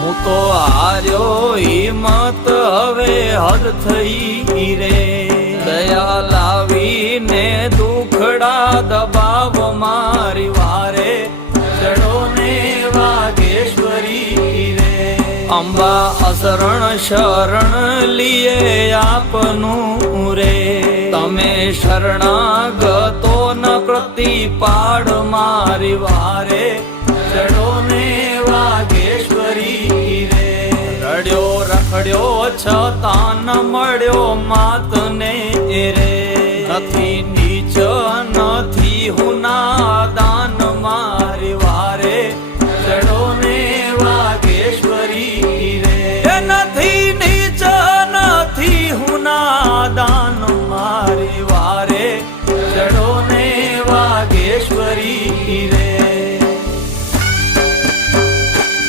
હું તો હાર્યો હિંમત હવે હદ થઈ રે દયા લાવીને દુખડા દબાવ મારી વારે ચડો ને વાગેશ્વરી રે અંબા અશરણ શરણ લીએ આપનું રે તમે શરણાગતો ન પ્રતિપાડ મારી વારે ચડો ને વાગેશ્વરી રે રડ્યો રખડ્યો છતાં ન મળ્યો માતને